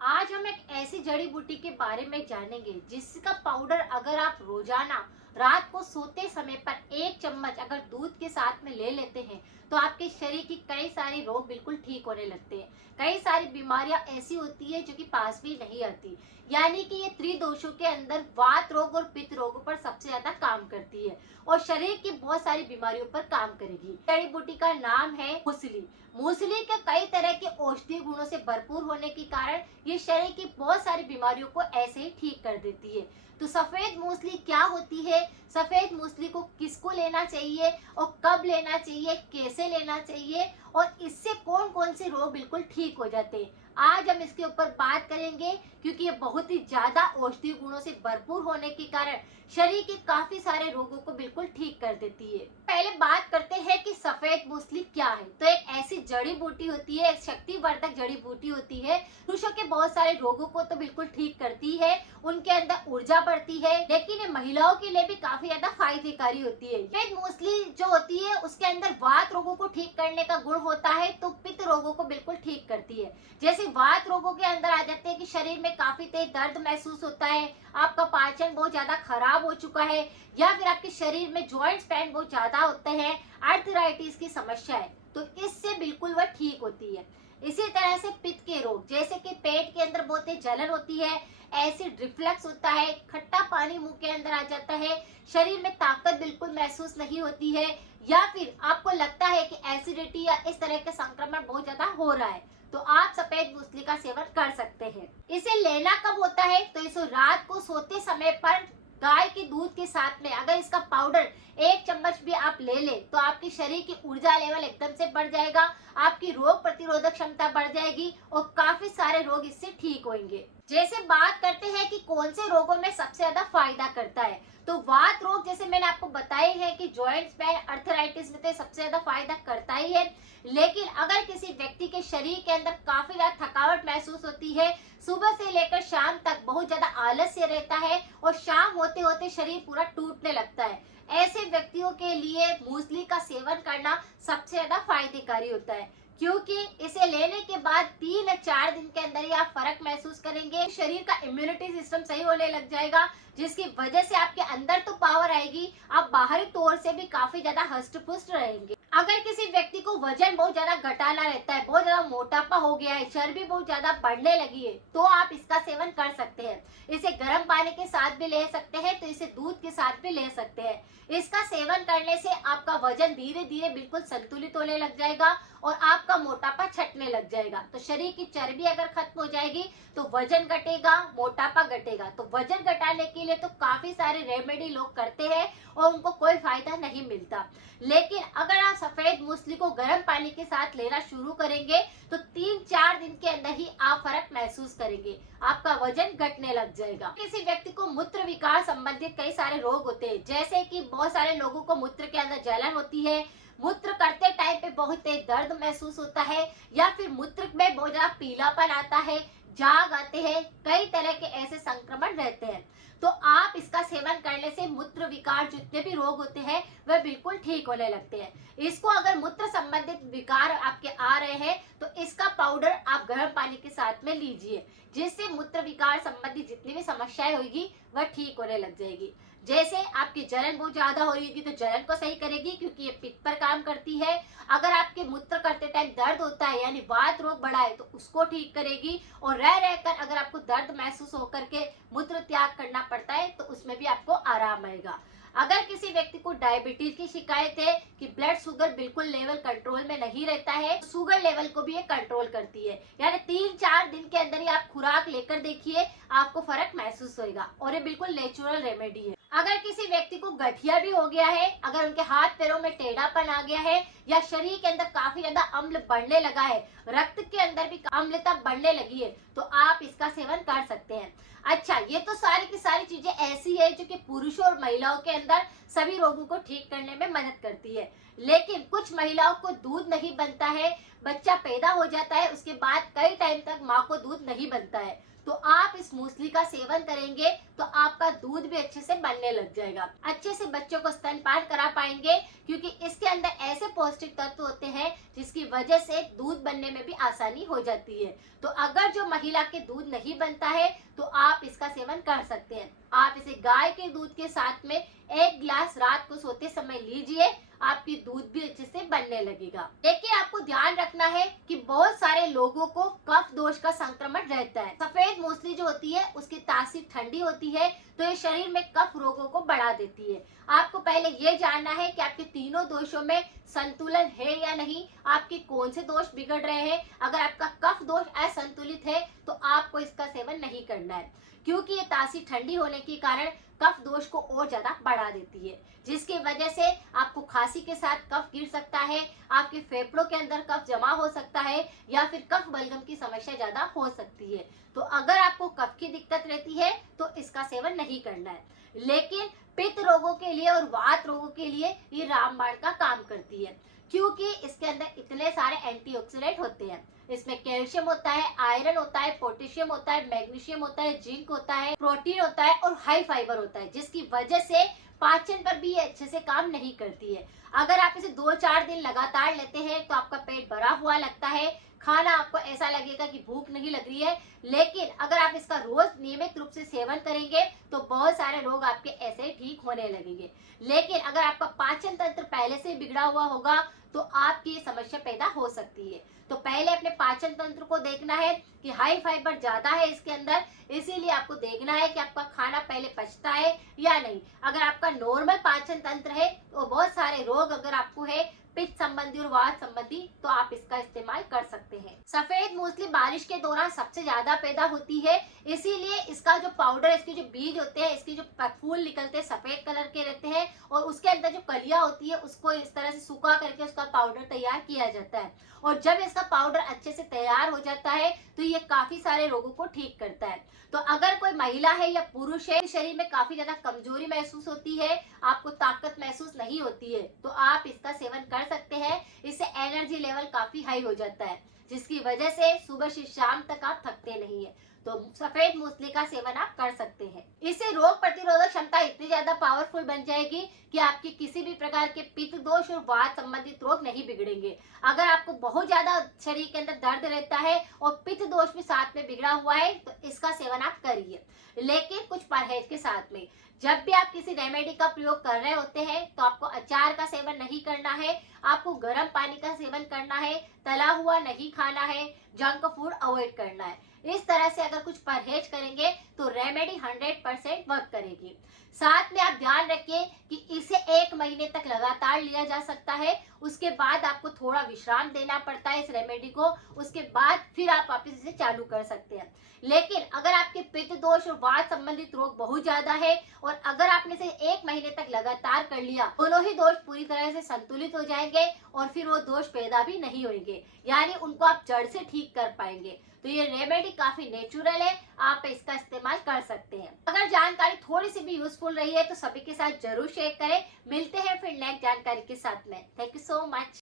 आज हम एक ऐसी जड़ी बूटी के बारे में जानेंगे जिसका पाउडर अगर आप रोजाना रात को सोते समय पर 1 चम्मच अगर दूध के साथ में ले लेते हैं तो आपके शरीर की कई सारी रोग बिल्कुल ठीक होने लगते हैं। कई सारी बीमारियां ऐसी होती है जो कि पास भी नहीं आती। यानी कि ये त्रिदोषों के अंदर वात रोग और पित्त रोगों पर सबसे ज्यादा काम करती है और शरीर की बहुत सारी बीमारियों पर काम करेगी। जड़ी बूटी का नाम है मूसली। मूसली के कई तरह के औषधीय गुणों से भरपूर होने के कारण ये शरीर की बहुत सारी बीमारियों को ऐसे ही ठीक कर देती है। तो सफेद मूसली क्या होती है, सफेद मूसली को किसको लेना चाहिए और कब लेना चाहिए, कैसे लेना चाहिए और इससे कौन कौन से रोग बिल्कुल ठीक हो जाते हैं, आज हम इसके ऊपर बात करेंगे। क्योंकि ये बहुत ही ज्यादा औषधीय गुणों से भरपूर होने के कारण शरीर के काफी सारे रोगों को बिल्कुल ठीक कर देती है। पहले बात करते हैं कि सफेद मूसली क्या है। तो एक ऐसी जड़ी बूटी होती है, एक शक्तिवर्धक जड़ी बूटी होती है, पुरुषों के बहुत सारे रोगों को तो बिल्कुल ठीक करती है, उनके अंदर ऊर्जा बढ़ती है, लेकिन ये महिलाओं के लिए भी काफी ज्यादा फायदेकारी होती है। सफेद मूसली जो होती है उसके अंदर वात रोगों को ठीक करने का गुण होता है, तो पित्त रोगों को बिल्कुल ठीक करती है। जैसे वात रोगों के अंदर आ जाते हैं कि शरीर में काफी तेज दर्द महसूस होता है, आपका पाचन बहुत ज्यादा खराब हो चुका है, या फिर आपके शरीर में जॉइंट्स पेन बहुत ज्यादा होते हैं, आर्थराइटिस की समस्या है, तो इससे बिल्कुल वह ठीक होती है। इसी तरह से पित्त के रोग, जैसे कि पेट के अंदर बहुत तेज जलन होती है, एसिड रिफ्लक्स होता है, खट्टा पानी मुंह के अंदर आ जाता है, शरीर में ताकत बिल्कुल महसूस नहीं होती है, या फिर आपको लगता है कि एसिडिटी या इस तरह के संक्रमण बहुत ज्यादा हो रहा है, तो आप सफेद मूसली का सेवन कर सकते हैं। इसे लेना कब होता है, तो इसे रात को सोते समय पर गाय के दूध के साथ में अगर इसका पाउडर 1 चम्मच भी आप ले ले तो आपके शरीर की ऊर्जा लेवल एकदम से बढ़ जाएगा, आपकी रोग प्रतिरोधक क्षमता बढ़ जाएगी और काफी सारे रोग इससे ठीक होंगे। जैसे बात करते हैं कि कौन से रोगों में सबसे ज्यादा फायदा करता है, तो वात रोग जैसे मैंने आपको बताए हैं कि जॉइंट्स पेन, अर्थराइटिस में तो सबसे ज्यादा फायदा करता ही है। लेकिन अगर किसी व्यक्ति के शरीर के अंदर काफी ज्यादा थकावट महसूस होती है, सुबह से लेकर शाम तक बहुत ज्यादा आलस्य रहता है और शाम होते होते शरीर पूरा टूटने लगता है, ऐसे व्यक्तियों के लिए मूसली का सेवन करना सबसे ज्यादा फायदेकारी होता है। क्योंकि इसे लेने के बाद 3 या 4 दिन के अंदर ही आप फर्क महसूस करेंगे, शरीर का इम्यूनिटी सिस्टम सही होने लग जाएगा, जिसकी वजह से आपके अंदर तो पावर आएगी, आप बाहरी तौर से भी काफी ज्यादा हष्ट पुष्ट रहेंगे। अगर किसी व्यक्ति को वजन बहुत ज्यादा घटाना रहता है, बहुत ज्यादा मोटापा हो गया है, चर्बी बहुत ज्यादा बढ़ने लगी है, तो आप इसका सेवन कर सकते हैं। इसे गर्म पानी के साथ भी ले सकते हैं, तो इसे दूध के साथ भी ले सकते हैं। इसका सेवन करने से आपका वजन धीरे धीरे बिल्कुल संतुलित होने लग जाएगा और आपका मोटापा छटने लग जाएगा। तो शरीर की चर्बी अगर खत्म हो जाएगी तो वजन घटेगा, मोटापा घटेगा। तो वजन घटाने के लिए तो काफी सारे रेमेडी लोग करते हैं और उनको कोई फायदा नहीं मिलता। लेकिन अगर आप सफेद मूसली को गर्म पानी के साथ लेना शुरू करेंगे तो 3-4 दिन के अंदर ही आप फर्क महसूस करेंगे, आपका वजन घटने लग जाएगा। किसी व्यक्ति को मूत्र विकार संबंधित कई सारे रोग होते हैं, जैसे कि बहुत सारे लोगों को मूत्र के अंदर जलन होती है, मूत्र करते टाइम पे बहुत तेज दर्द महसूस होता है, या फिर मूत्र में बहुत ज्यादा पीलापन आता है, झाग आते हैं, कई तरह के ऐसे संक्रमण रहते हैं। तो आप इसका सेवन करने से मूत्र विकार जितने भी रोग होते हैं वह बिल्कुल ठीक होने लगते हैं। इसको अगर मूत्र संबंधित विकार आपके आ रहे हैं तो इसका पाउडर आप गर्म पानी के साथ में लीजिए, जिससे मूत्र विकार संबंधी जितनी भी समस्याएं होगी वह ठीक होने लग जाएगी। जैसे आपकी जलन बहुत ज्यादा हो रही होगी तो जलन को सही करेगी, क्योंकि ये पित्त पर काम करती है। अगर आपके मूत्र करते टाइम दर्द होता है यानी वात रोग बढ़ा है तो उसको ठीक करेगी, और रह रहकर अगर आपको दर्द महसूस होकर के मूत्र त्याग करना पड़ता है तो उसमें भी आपको आराम आएगा। अगर किसी व्यक्ति को डायबिटीज की शिकायत है कि ब्लड शुगर बिल्कुल लेवल कंट्रोल में नहीं रहता है, तो शुगर लेवल को भी ये कंट्रोल करती है। यानी 3-4 दिन के अंदर ही आप खुराक लेकर देखिए, आपको फर्क महसूस होगा और ये बिल्कुल नेचुरल रेमेडी है। अगर किसी व्यक्ति को गठिया भी हो गया है, अगर उनके हाथ पैरों में टेढ़ापन आ गया है, या शरीर के अंदर काफी ज्यादा अम्ल बढ़ने लगा है, रक्त के अंदर भी अम्लता बढ़ने लगी है, तो आप इसका सेवन कर सकते हैं। अच्छा, ये तो सारी की सारी चीजें ऐसी है जो कि पुरुषों और महिलाओं के अंदर सभी रोगों को ठीक करने में मदद करती है। लेकिन कुछ महिलाओं को दूध नहीं बनता है, बच्चा पैदा हो जाता है, उसके बाद कई टाइम तक माँ को दूध नहीं बनता है। तो आप इस मूसली का सेवन करेंगे तो आपका दूध भी अच्छे से बनने लग जाएगा, अच्छे से बच्चों को स्तनपान करा पाएंगे, क्योंकि इसके अंदर ऐसे पौष्टिक तत्व होते हैं जिसकी वजह से दूध बनने में भी आसानी हो जाती है। तो अगर जो महिला के दूध नहीं बनता है तो आप इसका सेवन कर सकते हैं। आप इसे गाय के दूध के साथ में 1 गिलास रात को सोते समय लीजिए, आपकी दूध भी अच्छे से बनने लगेगा। लेकिन आपको ध्यान रखना है कि बहुत सारे लोगों को कफ दोष का संक्रमण रहता है। सफेद मूसली जो होती है उसकी तासीर ठंडी होती है, तो ये शरीर में कफ रोगों को बढ़ा देती है। आपको पहले ये जानना है कि आपके तीनों दोषों में संतुलन है या नहीं, आपके कौन से दोष बिगड़ रहे हैं। अगर आपका कफ दोष असंतुलित है तो आपको इसका सेवन नहीं करना है, क्योंकि ये तासीर ठंडी होने के कारण कफ दोष को और ज्यादा बढ़ा देती है, जिसकी वजह से आपको खांसी के साथ कफ गिर सकता है, आपके फेफड़ों के अंदर कफ जमा हो सकता है, या फिर कफ बलगम की समस्या ज्यादा हो सकती है। तो अगर आपको कफ की दिक्कत रहती है तो इसका सेवन नहीं करना है। लेकिन पित्त रोगों के लिए और वात रोगों के लिए ये रामबाण का काम करती है, क्योंकि इसके अंदर इतने सारे एंटीऑक्सीडेंट होते हैं। इसमें कैल्शियम होता है, आयरन होता है, पोटेशियम होता है, मैग्नीशियम होता है, जिंक होता है, प्रोटीन होता है और हाई फाइबर होता है, जिसकी वजह से पाचन पर भी ये अच्छे से काम नहीं करती है। अगर आप इसे 2-4 दिन लगातार लेते हैं तो आपका पेट भरा हुआ लगता है, खाना आपको ऐसा लगेगा कि भूख नहीं लग रही है। लेकिन अगर आप इसका रोज नियमित रूप से सेवन करेंगे तो बहुत सारे रोग आपके ऐसे ही ठीक होने लगेंगे। लेकिन अगर आपका पाचन तंत्र पहले से बिगड़ा हुआ होगा तो आपकी ये समस्या पैदा हो सकती है। तो पहले अपने पाचन तंत्र को देखना है कि हाई फाइबर ज्यादा है इसके अंदर, इसीलिए आपको देखना है कि आपका खाना पहले पचता है या नहीं। अगर आपका नॉर्मल पाचन तंत्र है तो बहुत सारे रोग अगर आपको है पित्त संबंधी और वात संबंधी, तो आप इसका इस्तेमाल कर सकते हैं। सफेद मूसली बारिश के दौरान सबसे ज्यादा पैदा होती है, इसीलिए इसका जो पाउडर, इसके जो बीज होते हैं, इसके जो फूल निकलते हैं सफेद कलर के रहते हैं, और उसके अंदर जो कलियां होती है उसको इस तरह से सुखा करके उसका पाउडर तैयार किया जाता है। और जब इसका पाउडर अच्छे से तैयार हो जाता है तो ये काफी सारे रोगों को ठीक करता है। तो अगर कोई महिला है या पुरुष है, शरीर में काफी ज्यादा कमजोरी महसूस होती है, आपको ताकत महसूस नहीं होती है, तो आप इसका सेवन कर सकते हैं। इससे एनर्जी लेवल काफी हाई हो जाता है, जिसकी वजह से सुबह से शाम तक आप थकते नहीं है। तो सफेद मूसली का सेवन आप कर सकते हैं। इससे रोग प्रतिरोधक क्षमता इतनी ज्यादा पावरफुल बन जाएगी कि आपके किसी भी प्रकार के पित्त दोष और वात संबंधित रोग नहीं बिगड़ेंगे। अगर आपको बहुत ज्यादा शरीर के अंदर दर्द रहता है और पित्त दोष भी साथ में बिगड़ा हुआ है तो इसका सेवन आप करिए, लेकिन कुछ परहेज के साथ में। जब भी आप किसी रेमेडी का प्रयोग कर रहे होते हैं तो आपको अचार का सेवन नहीं करना है, आपको गर्म पानी का सेवन करना है, तला हुआ नहीं खाना है, जंक फूड अवॉइड करना है। इस तरह से अगर कुछ परहेज करेंगे तो रेमेडी 100% वर्क करेगी। साथ में आप ध्यान रखिए कि इसे 1 महीने तक लगातार लिया जा सकता है, उसके बाद आपको थोड़ा विश्राम देना पड़ता है इस रेमेडी को, उसके बाद फिर आप वापस इसे चालू कर सकते हैं। लेकिन अगर आपके पित्त दोष और वात संबंधित रोग बहुत ज्यादा है और अगर आपने इसे 1 महीने तक लगातार कर लिया, दोनों ही दोष पूरी तरह से संतुलित हो जाएंगे और फिर वो दोष पैदा भी नहीं होंगे, यानी उनको आप जड़ से ठीक कर पाएंगे। तो ये रेमेडी काफी नेचुरल है, आप इसका इस्तेमाल कर सकते हैं। अगर जानकारी थोड़ी सी भी यूजफुल रही है तो सभी के साथ जरूर शेयर करें। मिलते हैं फिर नेक्स्ट जानकारी के साथ में। Thank you so much.